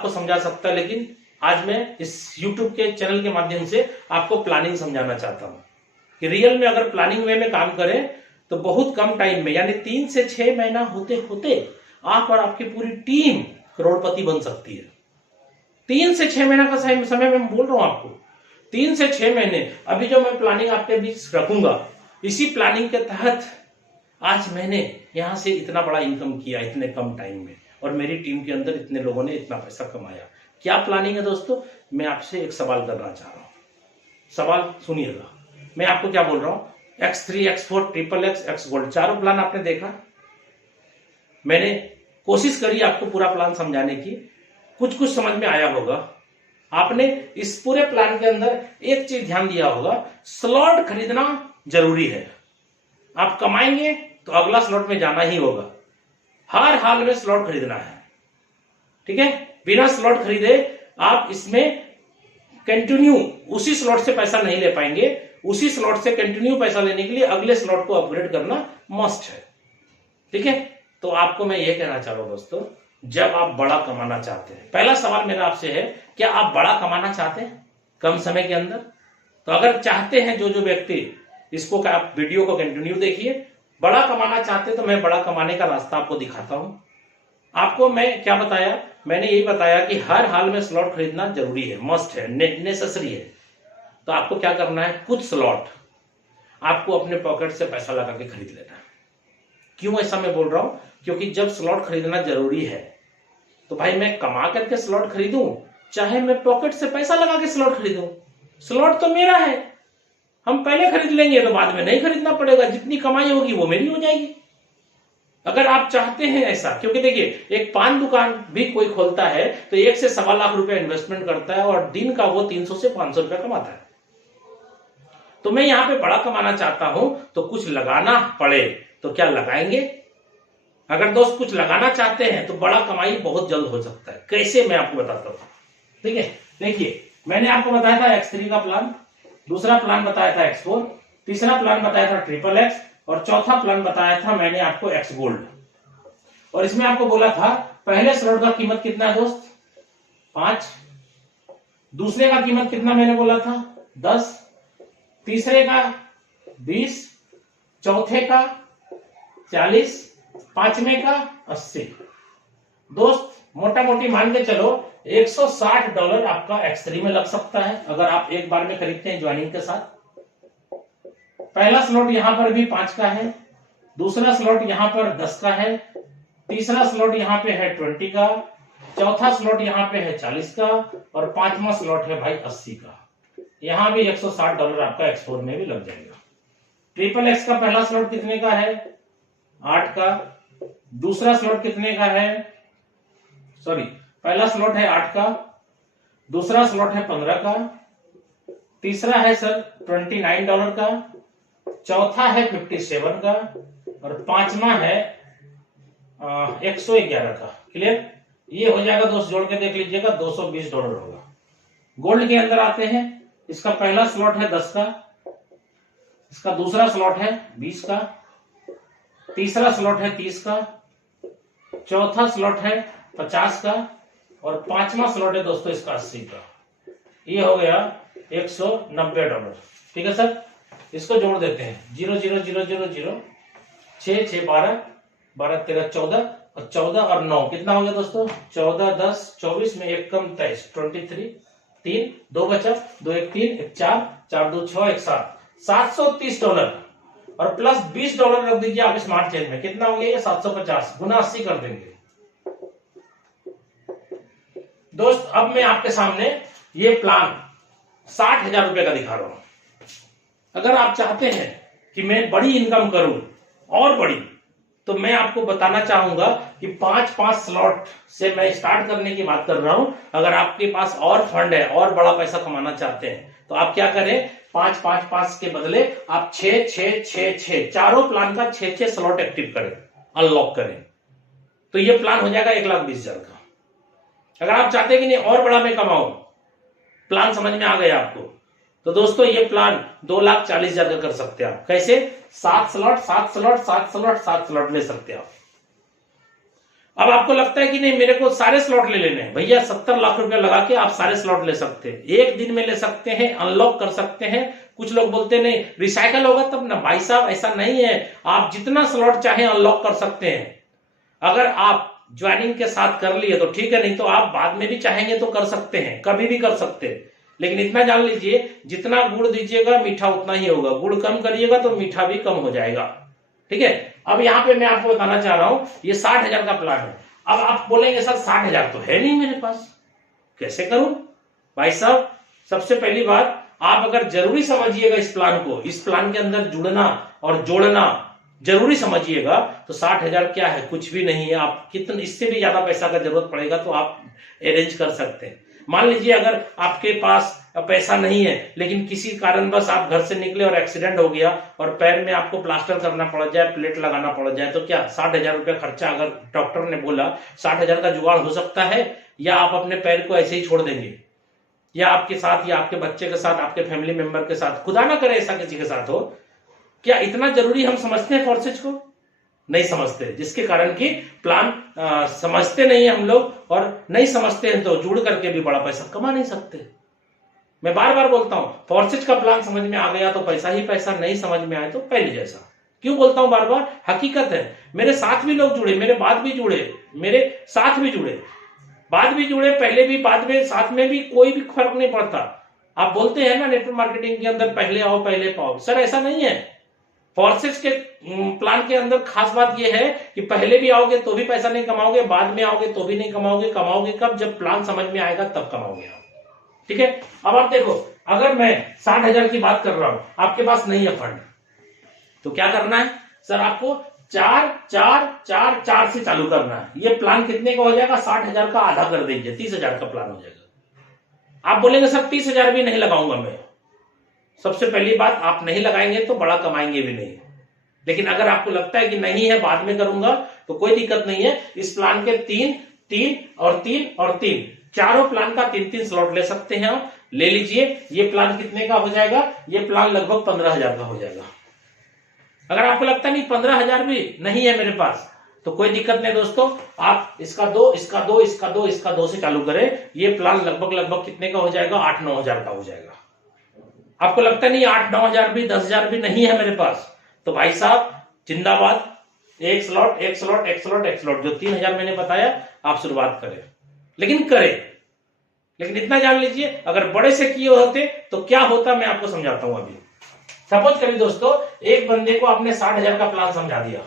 आपको समझा सकता, लेकिन आज मैं इस YouTube के चैनल के माध्यम से आपको प्लानिंग समझाना चाहता हूं कि रियल में अगर प्लानिंग वे में काम करें तो बहुत कम टाइम में, यानी 3 से 6 महीना होते होते आप और आपकी पूरी टीम करोड़पति बन सकती है। 3 से 6 महीना का समय मैं बोल रहा हूं आपको, 3 से 6 महीने। अभी जो मैं प्लानिंग आपके बीच रखूंगा, इसी प्लानिंग के तहत आज मैंने यहां से इतना बड़ा इनकम किया इतने कम टाइम में, और मेरी टीम के अंदर इतने लोगों ने इतना पैसा कमाया। क्या प्लानिंग है दोस्तों? मैं आपसे एक सवाल करना चाह रहा हूं, सवाल सुनिएगा। मैं आपको क्या बोल रहा हूं, X3, X4, XXX, X gold, चारों प्लान आपने देखा। मैंने कोशिश करी आपको पूरा प्लान समझाने की, कुछ कुछ समझ में आया होगा। आपने इस पूरे प्लान के अंदर एक चीज ध्यान दिया होगा, स्लॉट खरीदना जरूरी है। आप कमाएंगे तो अगला स्लॉट में जाना ही होगा, हर हाल में स्लॉट खरीदना है, ठीक है। बिना स्लॉट खरीदे आप इसमें कंटिन्यू उसी स्लॉट से पैसा नहीं ले पाएंगे। उसी स्लॉट से कंटिन्यू पैसा लेने के लिए अगले स्लॉट को अपग्रेड करना मस्ट है, ठीक है। तो आपको मैं ये कहना चाह रहा हूं दोस्तों, जब आप बड़ा कमाना चाहते हैं, पहला सवाल मेरा आपसे है, क्या आप बड़ा कमाना चाहते हैं कम समय के अंदर? तो अगर चाहते हैं जो व्यक्ति, इसको आप वीडियो को कंटिन्यू देखिए। बड़ा कमाना चाहते तो मैं बड़ा कमाने का रास्ता आपको दिखाता हूं। आपको मैं क्या बताया? मैंने यही बताया कि हर हाल में स्लॉट खरीदना जरूरी है, मस्ट है, नेसेसरी है। तो आपको क्या करना है, कुछ स्लॉट आपको अपने पॉकेट से पैसा लगा के खरीद लेना है। क्यों ऐसा मैं बोल रहा हूं? क्योंकि जब स्लॉट खरीदना जरूरी है तो भाई मैं कमा करके स्लॉट खरीदूं, चाहे मैं पॉकेट से पैसा लगा के स्लॉट खरीदूं, स्लॉट तो मेरा है। हम पहले खरीद लेंगे तो बाद में नहीं खरीदना पड़ेगा, जितनी कमाई होगी वो मेरी हो जाएगी। अगर आप चाहते हैं ऐसा, क्योंकि देखिए एक पान दुकान भी कोई खोलता है तो 1 से सवा लाख रुपए इन्वेस्टमेंट करता है और दिन का वो 300 से 500 रुपया कमाता है। तो मैं यहां पे बड़ा कमाना चाहता हूं तो कुछ लगाना पड़े तो क्या लगाएंगे? अगर दोस्त कुछ लगाना चाहते हैं तो बड़ा कमाई बहुत जल्द हो सकता है। कैसे, मैं आपको बताता हूं, ठीक है। देखिए मैंने आपको बताया था X3 का प्लान, दूसरा प्लान बताया था X4, तीसरा प्लान बताया था XXX, और चौथा प्लान बताया था मैंने आपको X गोल्ड। और इसमें आपको बोला था पहले स्लॉट का कीमत कितना है दोस्त? 5। दूसरे का कीमत कितना मैंने बोला था? 10। तीसरे का 20, चौथे का 40, पांचवें का 80। दोस्त मोटा मोटी मान के चलो $160 आपका X3 में लग सकता है अगर आप एक बार में खरीदते हैं ज्वाइनिंग के साथ। पहला स्लॉट यहां पर भी 5 का है, दूसरा स्लॉट यहां पर 10 का है, तीसरा स्लॉट यहां पे है 20 का, चौथा स्लॉट यहां पे है 40 का, और पांचवा स्लॉट है भाई 80 का। यहां भी $160 आपका X4 में भी लग जाएगा। XXX का पहला स्लॉट कितने का है? 8 का। दूसरा स्लॉट कितने का है? पहला स्लॉट है 8 का, दूसरा स्लॉट है 15 का, तीसरा है सर $29 का, चौथा है 57 का, और पांचवा है 111 का। क्लियर? ये हो जाएगा दोस्त, जोड़ के देख लीजिएगा, $220 होगा। गोल्ड के अंदर आते हैं, इसका पहला स्लॉट है 10 का, इसका दूसरा स्लॉट है 20 का, तीसरा स्लॉट है 30 का, चौथा स्लॉट है 50 का, और पांचवा स्लॉट है दोस्तों इसका 80 का। ये हो गया $190। ठीक है सर, इसको जोड़ देते हैं, 0 0 0 0 0 6 6 12 12 13 14, और 14 और 9 कितना हो गया दोस्तों? 14 10 24 में 1 कम 23, 23, 3 2 बचा, 2 1 3 1 4 4 2 6 1 7, $730 और प्लस $20 रख दीजिए आप स्मार्ट चेन में। कितना हो गया? ये 750 गुना 80 कर देंगे। दोस्त अब मैं आपके सामने ये प्लान 60,000 रुपए का दिखा रहा हूं। अगर आप चाहते हैं कि मैं बड़ी इनकम करूं और बड़ी, तो मैं आपको बताना चाहूंगा कि 5-5 स्लॉट से मैं स्टार्ट करने की बात कर रहा हूं। अगर आपके पास और फंड है और बड़ा पैसा कमाना चाहते हैं तो आप क्या करें, 5-5-5 के बदले आप 6-6-6-6 चारों प्लान का 6-6 स्लॉट एक्टिव करें, अनलॉक करें, तो ये प्लान हो जाएगा 1,20,000 का। अगर आप चाहते हैं कि नहीं और बड़ा मैं कमाऊं, प्लान समझ में आ गया आपको, तो दोस्तों ये प्लान 2,40,000 का कर सकते हैं आप। कैसे? 7 स्लॉट 7 स्लॉट 7 स्लॉट 7 स्लॉट ले सकते हैं आप। अब आपको लगता है कि नहीं मेरे को सारे स्लॉट ले लेने हैं, भैया 70 लाख रुपया लगा के आप सारे स्लॉट ले सकते हैं, एक दिन में ले सकते हैं, अनलॉक कर सकते हैं। कुछ लोग बोलते नहीं रिसाइकल होगा तब ना, भाई साहब ऐसा नहीं है, आप जितना स्लॉट चाहे अनलॉक कर सकते हैं। अगर आप ज्वाइनिंग के साथ कर लिए तो ठीक है, नहीं तो आप बाद में भी चाहेंगे तो कर सकते हैं, कभी भी कर सकते हैं। लेकिन इतना जान लीजिए जितना गुड़ दीजिएगा मीठा उतना ही होगा, गुड़ कम करिएगा तो मीठा भी कम हो जाएगा। ठीक है, अब यहाँ पे मैं आपको बताना चाह रहा हूं ये 60,000 का प्लान है। अब आप बोलेंगे सर 60,000 तो है नहीं मेरे पास, कैसे करूं? भाई साहब सबसे पहली बात, आप अगर जरूरी समझिएगा इस प्लान को, इस प्लान के अंदर जुड़ना और जोड़ना जरूरी समझिएगा तो 60,000 क्या है, कुछ भी नहीं है। आप कितना इससे भी ज्यादा पैसा का जरूरत पड़ेगा तो आप अरेंज कर सकते हैं। मान लीजिए अगर आपके पास पैसा नहीं है लेकिन किसी कारणवश आप घर से निकले और एक्सीडेंट हो गया और पैर में आपको प्लास्टर करना पड़ जाए, प्लेट लगाना पड़ जाए, तो क्या 60,000 रुपया खर्चा, अगर डॉक्टर ने बोला 60,000 का जुगाड़ हो सकता है, या आप अपने पैर को ऐसे ही छोड़ देंगे, या आपके साथ या आपके बच्चे के साथ, आपके फैमिली मेंबर के साथ, खुदा ना करे ऐसा किसी के साथ हो? क्या इतना जरूरी हम समझते हैं फोर्सेज को? नहीं समझते, जिसके कारण कि प्लान समझते नहीं है हम लोग, और नहीं समझते हैं तो जुड़ करके भी बड़ा पैसा कमा नहीं सकते। मैं बार बार बोलता हूं फोर्सेज का प्लान समझ में आ गया तो पैसा ही पैसा, नहीं समझ में आए तो पहले जैसा। क्यों बोलता हूं बार बार? हकीकत है, मेरे साथ भी लोग जुड़े, मेरे बाद भी जुड़े, मेरे साथ भी जुड़े, बाद भी जुड़े, पहले भी, बाद में, साथ में भी, कोई भी फर्क नहीं पड़ता। आप बोलते हैं ना नेटवर्क मार्केटिंग के अंदर पहले आओ पहले पाओ, सर ऐसा नहीं है। फोर्सेज के प्लान के अंदर खास बात यह है कि पहले भी आओगे तो भी पैसा नहीं कमाओगे, बाद में आओगे तो भी नहीं कमाओगे। कमाओगे कब? जब प्लान समझ में आएगा तब कमाओगे आप। ठीक है, अब आप देखो, अगर मैं 60,000 की बात कर रहा हूं, आपके पास नहीं है फंड, तो क्या करना है सर? आपको 4-4-4-4 से चालू करना है। ये प्लान कितने का हो जाएगा? 60,000 का आधा कर दीजिए, 30,000 का प्लान हो जाएगा। आप बोलेंगे सर 30,000 भी नहीं लगाऊंगा मैं। सबसे पहली बात, आप नहीं लगाएंगे तो बड़ा कमाएंगे भी नहीं। लेकिन अगर आपको लगता है कि नहीं है बाद में करूंगा तो कोई दिक्कत नहीं है। इस प्लान के 3 और 3 चारों प्लान का 3 स्लॉट ले सकते हैं आप, ले लीजिए। ये प्लान कितने का हो जाएगा? ये प्लान लगभग 15,000 का हो जाएगा। अगर आपको लगता नहीं 15,000 भी नहीं है मेरे पास तो कोई दिक्कत नहीं दोस्तों, आप इसका 2 से चालू करें। ये प्लान लगभग कितने का हो जाएगा? 8-9 हजार का हो जाएगा। आपको लगता नहीं 8-9 हजार भी, 10,000 भी नहीं है मेरे पास, तो भाई साहब जिंदाबाद, एक स्लॉट जो 3,000 मैंने बताया आप शुरुआत करें, लेकिन करें। लेकिन इतना जान लीजिए अगर बड़े से किए होते तो क्या होता, मैं आपको समझाता हूं। अभी सपोज करिए दोस्तों, एक बंदे को आपने 60,000 का प्लान समझा दिया,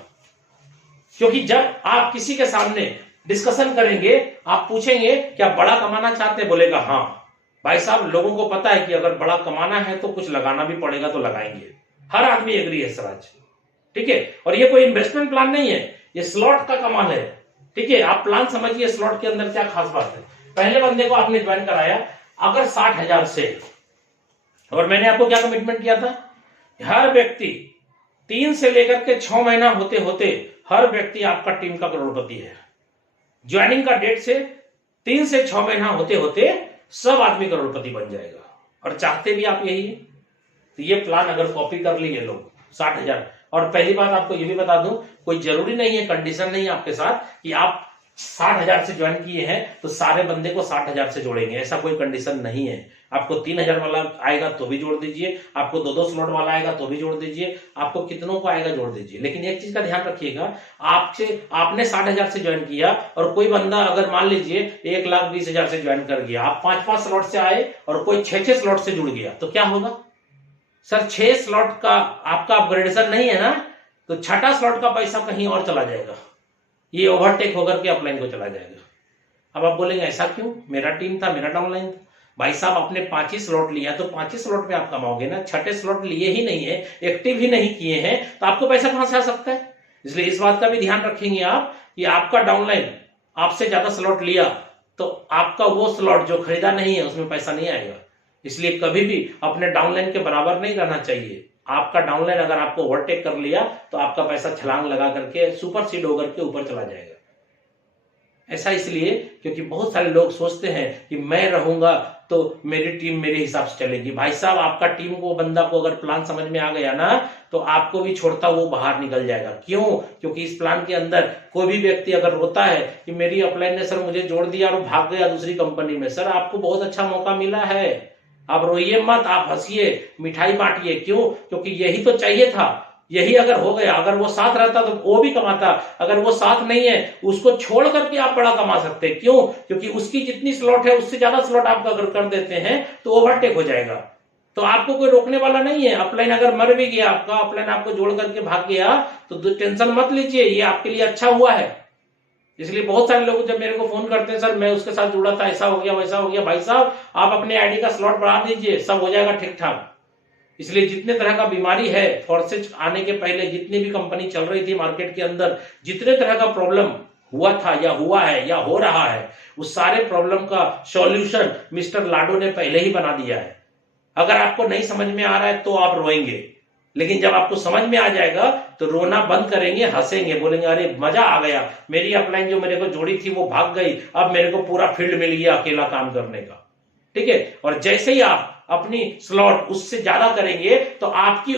क्योंकि जब आप किसी के सामने डिस्कशन करेंगे, आप पूछेंगे क्या बड़ा कमाना चाहते हैं, बोलेगा हाँ। भाई साहब लोगों को पता है कि अगर बड़ा कमाना है तो कुछ लगाना भी पड़ेगा, तो लगाएंगे। हर आदमी एग्री है सर आज। ठीक है, और ये कोई इन्वेस्टमेंट प्लान नहीं है, ये स्लॉट का कमाल है। ठीक है, आप प्लान समझिए स्लॉट के अंदर क्या खास बात है। पहले बंदे को आपने ज्वाइन कराया अगर 60,000 से, और मैंने आपको क्या कमिटमेंट किया था? हर व्यक्ति 3 से लेकर के 6 महीना होते होते हर व्यक्ति आपका टीम का करोड़पति है। ज्वाइनिंग का डेट से 3 से 6 महीना होते होते सब आदमी करोड़पति बन जाएगा, और चाहते भी आप यही है। तो ये प्लान अगर कॉपी कर लिए लोग 60,000, और पहली बात आपको ये भी बता दूं, कोई जरूरी नहीं है, कंडीशन नहीं है आपके साथ कि आप 60,000 से ज्वाइन किए हैं तो सारे बंदे को 60,000 से जोड़ेंगे, ऐसा कोई कंडीशन नहीं है। आपको 3,000 वाला आएगा तो भी जोड़ दीजिए, आपको 2 स्लॉट वाला आएगा तो भी जोड़ दीजिए, आपको कितनों को आएगा जोड़ दीजिए। लेकिन एक चीज का ध्यान रखिएगा, आपने 60,000 से ज्वाइन किया और कोई बंदा अगर मान लीजिए 1,20,000 से ज्वाइन कर गया, आप 5-5 स्लॉट से आए और कोई 6-6 स्लॉट से जुड़ गया, तो क्या होगा सर? 6 स्लॉट का आपका अपग्रेडेशन नहीं है ना, तो 6ठा स्लॉट का पैसा कहीं और चला जाएगा, ये ओवरटेक होकर के अपलाइन को चला जाएगा। अब आप बोलेंगे ऐसा क्यों? मेरा टीम था, मेरा डाउनलाइन था। भाई साहब आपने 5 ही स्लॉट लिया तो 5 ही स्लॉट में आप कमाओगे ना। 6ठे स्लॉट लिए ही नहीं है, एक्टिव ही नहीं किए हैं, तो आपको पैसा कहां से आ सकता है? इसलिए इस बात का भी ध्यान रखेंगे आप कि आपका डाउनलाइन आपसे ज्यादा स्लॉट लिया तो आपका वो स्लॉट जो खरीदा नहीं है उसमें पैसा नहीं आएगा। इसलिए कभी भी अपने डाउनलाइन के बराबर नहीं रहना चाहिए। आपका डाउनलाइन अगर आपको ओवरटेक कर लिया तो आपका पैसा छलांग लगा करके सुपर सीड होकर के ऊपर चला जाएगा। ऐसा इसलिए क्योंकि बहुत सारे लोग सोचते हैं कि मैं रहूंगा तो मेरी टीम मेरे हिसाब से चलेगी। भाई साहब, आपका टीम को, बंदा को अगर प्लान समझ में आ गया ना, तो आपको भी छोड़ता वो बाहर निकल जाएगा। क्यों? क्योंकि इस प्लान के अंदर कोई भी व्यक्ति अगर रोता है कि मेरी अपलाइन ने सर मुझे जोड़ दिया और भाग गया दूसरी कंपनी में, सर आपको बहुत अच्छा मौका मिला है, आप रोइए मत, आप हंसिए, मिठाई बांटिए। क्यों? क्योंकि यही तो चाहिए था। यही अगर हो गया, अगर वो साथ रहता तो वो भी कमाता, अगर वो साथ नहीं है उसको छोड़ करके आप बड़ा कमा सकते हैं। क्यों? क्योंकि उसकी जितनी स्लॉट है उससे ज्यादा स्लॉट आप अगर कर देते हैं तो ओवरटेक हो जाएगा, तो आपको कोई रोकने वाला नहीं है। अपलाइन अगर मर भी गया, आपका अपलाइन आपको जोड़ करके भाग गया, तो टेंशन मत लीजिए, ये आपके लिए अच्छा हुआ है। इसलिए बहुत सारे लोग जब मेरे को फोन करते हैं, सर मैं उसके साथ जुड़ा था, ऐसा हो गया वैसा हो गया। भाई साहब, आप अपने आईडी का स्लॉट बढ़ा दीजिए, सब हो जाएगा ठीक ठाक। इसलिए जितने तरह का बीमारी है, फोर्सेज आने के पहले जितनी भी कंपनी चल रही थी मार्केट के अंदर, जितने तरह का प्रॉब्लम हुआ था या हुआ है या हो रहा है, उस सारे प्रॉब्लम का सॉल्यूशन मिस्टर लाडो ने पहले ही बना दिया है। अगर आपको नहीं समझ में आ रहा है तो आप रोएंगे, लेकिन जब आपको समझ में आ जाएगा तो रोना बंद करेंगे, हंसेंगे, बोलेंगे अरे मजा आ गया, मेरी अपलाइन जो मेरे को जोड़ी थी वो भाग गई, अब मेरे को पूरा फील्ड मिल गया अकेला काम करने का। ठीक है? और जैसे ही आप अपनी स्लॉट उससे ज्यादा करेंगे तो आपकी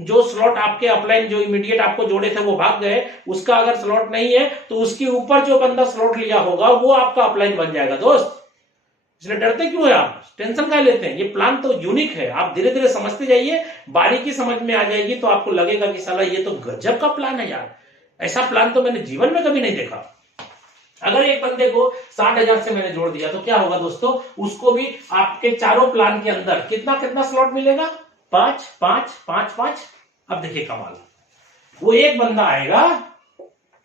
जो स्लॉट आपके अपलाइन जो इमीडिएट आपको जोड़े थे वो भाग गए, उसका अगर स्लॉट नहीं है तो उसके ऊपर जो बंदा स्लॉट लिया होगा वो आपका अपलाइन बन जाएगा दोस्त। इसलिए डरते क्यों है आप? टेंशन क्या लेते हैं? ये प्लान तो यूनिक है, आप धीरे धीरे समझते जाइए, बारीकी समझ में आ जाएगी तो आपको लगेगा कि साला ये तो गजब का प्लान है यार, ऐसा प्लान तो मैंने जीवन में कभी नहीं देखा। अगर एक बंदे को 60,000 से मैंने जोड़ दिया तो क्या होगा दोस्तों, उसको भी आपके चारों प्लान के अंदर कितना कितना स्लॉट मिलेगा? 5 5 5 5। अब देखिए कमाल, वो एक बंदा आएगा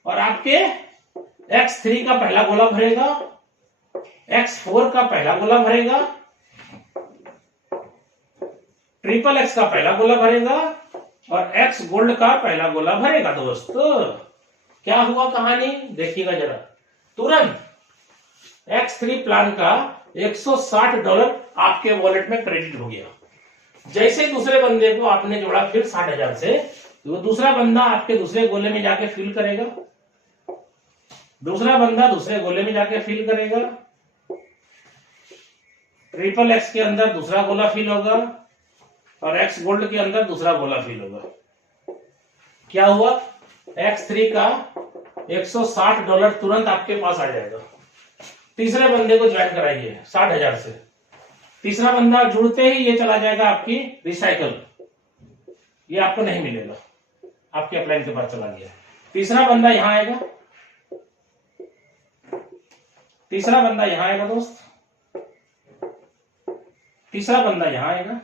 और आपके X3 का पहला गोला भरेगा, X4 का पहला गोला भरेगा, XXX का पहला गोला भरेगा और X गोल्ड का पहला गोला भरेगा। दोस्तों क्या हुआ कहानी देखिएगा जरा। तुरंत X3 प्लान का $160 आपके वॉलेट में क्रेडिट हो गया। जैसे दूसरे बंदे को आपने जोड़ा फिर 60,000 से, तो दूसरा बंदा आपके दूसरे गोले में जाके फिल करेगा, दूसरा बंदा दूसरे गोले में जाके फिल करेगा, XXX के अंदर दूसरा गोला फिल होगा और X गोल्ड के अंदर दूसरा गोला फिल होगा। क्या हुआ? X3 का $160 तुरंत आपके पास आ जाएगा। तीसरे बंदे को ज्वाइन कराइए 60,000 से, तीसरा बंदा जुड़ते ही ये चला जाएगा आपकी रिसाइकल, ये आपको नहीं मिलेगा, आपके अपलाइन के पास चला गया। तीसरा बंदा यहां आएगा, तीसरा बंदा यहां आएगा दोस्त, तीसरा बंदा यहां आएगा।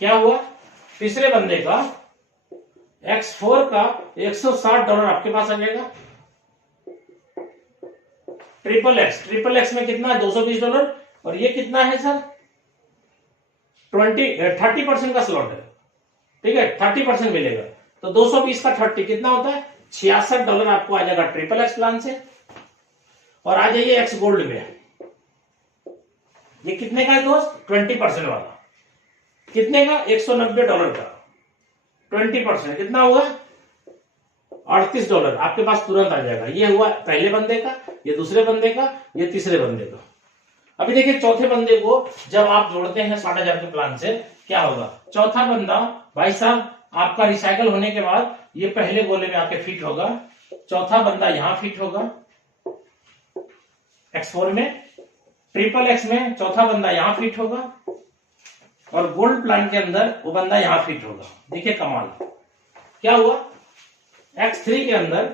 क्या हुआ? तीसरे बंदे का X4 का $160 आपके पास आ जाएगा। XXX में कितना है? $220 और ये कितना है सर? 30% का स्लॉट है, ठीक है, 30% मिलेगा तो 220 का 30 कितना होता है? $66 आपको आ जाएगा XXX प्लान से। और आ जाइए X गोल्ड में, ये कितने का है दोस्त? 20% वाला, कितने का? $190 का 20% कितना हुआ? $38 आपके पास तुरंत आ जाएगा। ये हुआ पहले बंदे का, ये दूसरे बंदे का, ये तीसरे बंदे का। अभी देखिए चौथे बंदे को जब आप जोड़ते हैं 60,000 के प्लान से, क्या होगा? चौथा बंदा भाई साहब आपका रिसाइकल होने के बाद ये पहले गोले में आके फिट होगा, चौथा बंदा यहां फिट होगा X4 में, XXX में चौथा बंदा यहां फिट होगा और गोल्ड प्लान के अंदर वो बंदा यहां फिट होगा। देखिए कमाल, क्या हुआ? X3 के अंदर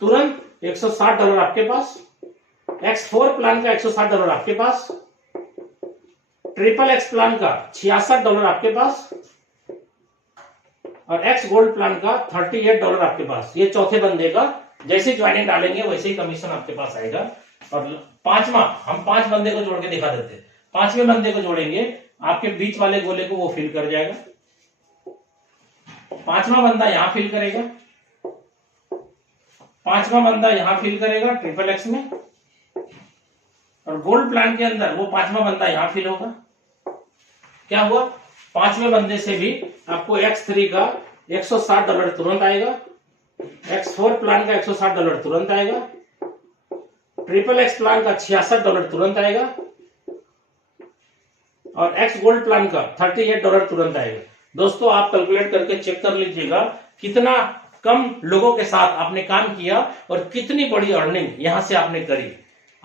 तुरंत $160 आपके पास, X4 प्लान का $160 आपके पास, XXX प्लान का $66 आपके पास और X गोल्ड प्लान का $38 आपके पास। ये चौथे बंदे का जैसे ज्वाइनिंग डालेंगे वैसे ही कमीशन आपके पास आएगा। और पांचवा, हम 5 बंदे को जोड़ के दिखा देते हैं, 5वें बंदे को जोड़ेंगे, आपके बीच वाले गोले को वो फिल कर जाएगा, 5वां बंदा यहां फिल करेगा, 5वां बंदा यहां फिल करेगा XXX में और गोल्ड प्लान के अंदर वो 5वां बंदा यहां फिल होगा। क्या हुआ? 5वें बंदे से भी आपको X3 का $160 तुरंत आएगा X4 प्लान का $160 तुरंत आएगा, XXX प्लान का $66 तुरंत आएगा और X गोल्ड प्लान का $38 तुरंत आएगा। दोस्तों आप कैलकुलेट करके चेक कर लीजिएगा कितना कम लोगों के साथ आपने काम किया और कितनी बड़ी अर्निंग यहां से आपने करी।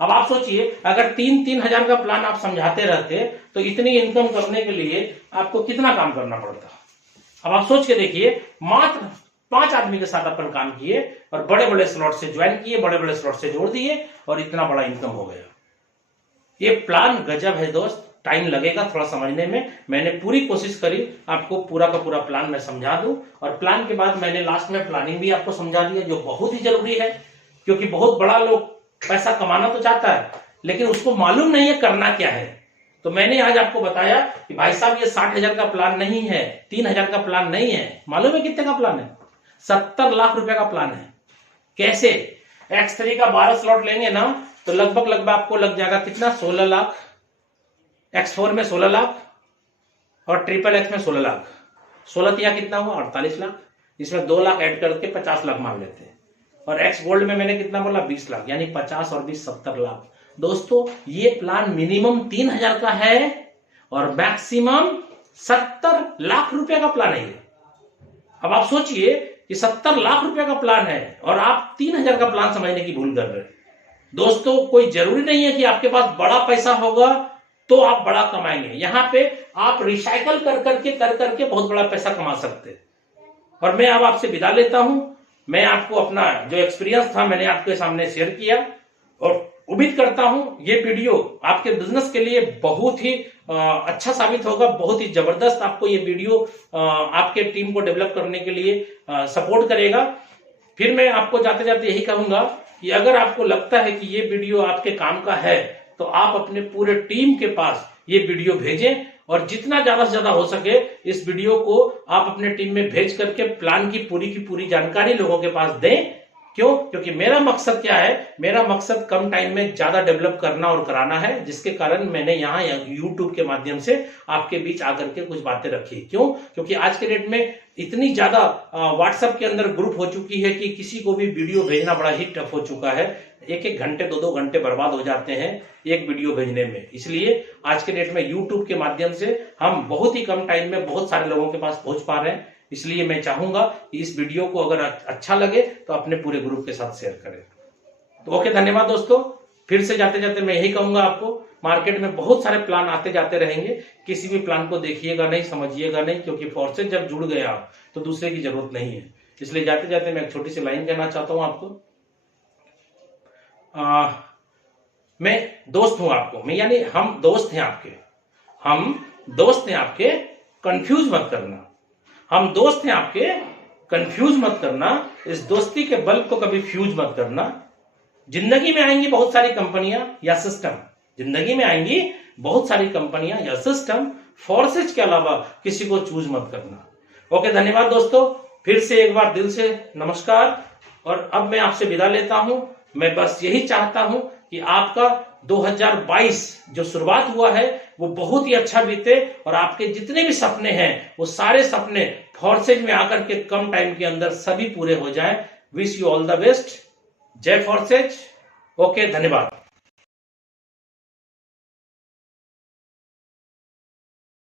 अब आप सोचिए अगर 3-3 हजार का प्लान आप समझाते रहते तो इतनी इनकम करने के लिए आपको कितना काम करना पड़ता। अब आप सोच के देखिए, मात्र 5 आदमी के साथ अपन काम किए और बड़े बड़े स्लॉट से ज्वाइन किए, बड़े बड़े स्लॉट से जोड़ दिए और इतना बड़ा इनकम हो गया। ये प्लान गजब है दोस्त, टाइम लगेगा थोड़ा समझने में। मैंने पूरी कोशिश करी आपको पूरा का पूरा प्लान मैं समझा दूं और प्लान के बाद मैंने लास्ट में प्लानिंग भी आपको समझा दिया जो बहुत ही जरूरी है, क्योंकि बहुत बड़ा लोग पैसा कमाना तो चाहता है लेकिन उसको मालूम नहीं है करना क्या है। तो मैंने आज आपको बताया कि भाई साहब ये 60,000 का प्लान नहीं है, 3,000 का प्लान नहीं है। मालूम है कितने का प्लान है? 70 लाख रुपए का प्लान है। कैसे? X3 का 12 स्लॉट लेंगे ना तो लगभग आपको लग जाएगा कितना? 16 लाख। X4 में 16 लाख और XXX में 16 लाख। 16 तिया कितना हुआ? 48 लाख। इसमें 2 लाख ऐड करके 50 लाख मान लेते हैं। और X गोल्ड में मैंने कितना बोला? 20 लाख, यानी 50 और 20 70 लाख। दोस्तों ये प्लान मिनिमम 3,000 का है और मैक्सिमम 70 लाख रुपए का प्लान है। अब आप सोचिए कि 70 लाख रुपए का प्लान है और आप 3,000 का प्लान समझने की भूल कर रहे हैं। दोस्तों कोई जरूरी नहीं है कि आपके पास बड़ा पैसा होगा तो आप बड़ा कमाएंगे। यहां पे आप रिसाइकल कर करके बहुत बड़ा पैसा कमा सकते हैं। और मैं अब आपसे विदा लेता हूं। मैं आपको अपना जो एक्सपीरियंस था मैंने आपके सामने शेयर किया और उम्मीद करता हूं ये वीडियो आपके बिजनेस के लिए बहुत ही अच्छा साबित होगा, बहुत ही जबरदस्त आपको ये वीडियो आपके टीम को डेवलप करने के लिए सपोर्ट करेगा। फिर मैं आपको जाते जाते यही कहूंगा कि अगर आपको लगता है कि ये वीडियो आपके काम का है तो आप अपने पूरे टीम के पास ये वीडियो भेजें और जितना ज्यादा से ज्यादा हो सके इस वीडियो को आप अपने टीम में भेज करके प्लान की पूरी जानकारी लोगों के पास दें। क्यों? क्योंकि मेरा मकसद क्या है? मेरा मकसद कम टाइम में ज्यादा डेवलप करना और कराना है, जिसके कारण मैंने यहाँ YouTube के माध्यम से आपके बीच आकर के कुछ बातें रखी। क्यों? क्योंकि आज के डेट में इतनी ज्यादा व्हाट्सएप के अंदर ग्रुप हो चुकी है कि किसी को भी वीडियो भेजना बड़ा ही टफ हो चुका है। 1-1 घंटे 2-2 घंटे बर्बाद हो जाते हैं एक वीडियो भेजने में। इसलिए आज के डेट में YouTube के माध्यम से हम बहुत ही कम टाइम में बहुत सारे लोगों के पास पहुंच पा रहे हैं। इसलिए मैं चाहूंगा कि इस वीडियो को अगर अच्छा लगे तो अपने पूरे ग्रुप के साथ शेयर करें। तो ओके, धन्यवाद दोस्तों। फिर से जाते जाते मैं यही कहूंगा आपको, मार्केट में बहुत सारे प्लान आते जाते रहेंगे, किसी भी प्लान को देखिएगा नहीं, समझिएगा नहीं, क्योंकि फोर्सेज जब जुड़ गया तो दूसरे की जरूरत नहीं है। इसलिए जाते जाते मैं एक छोटी सी लाइन कहना चाहता हूं आपको। मैं दोस्त हूं आपको, मैं यानी हम दोस्त हैं आपके, हम दोस्त हैं आपके, कंफ्यूज मत करना। हम दोस्त हैं आपके, कंफ्यूज मत करना। इस दोस्ती के बल्ब को कभी फ्यूज मत करना। जिंदगी में आएंगी बहुत सारी कंपनियां या सिस्टम, जिंदगी में आएंगी बहुत सारी कंपनियां या सिस्टम, फोर्सेज के अलावा किसी को चूज मत करना। ओके, धन्यवाद दोस्तों। फिर से एक बार दिल से नमस्कार और अब मैं आपसे विदा लेता हूं। मैं बस यही चाहता हूं कि आपका 2022 जो शुरुआत हुआ है वो बहुत ही अच्छा बीते और आपके जितने भी सपने हैं वो सारे सपने फोर्सेज में आकर के कम टाइम के अंदर सभी पूरे हो जाएं। Wish you all the best. जय फोर्सेज। ओके, धन्यवाद।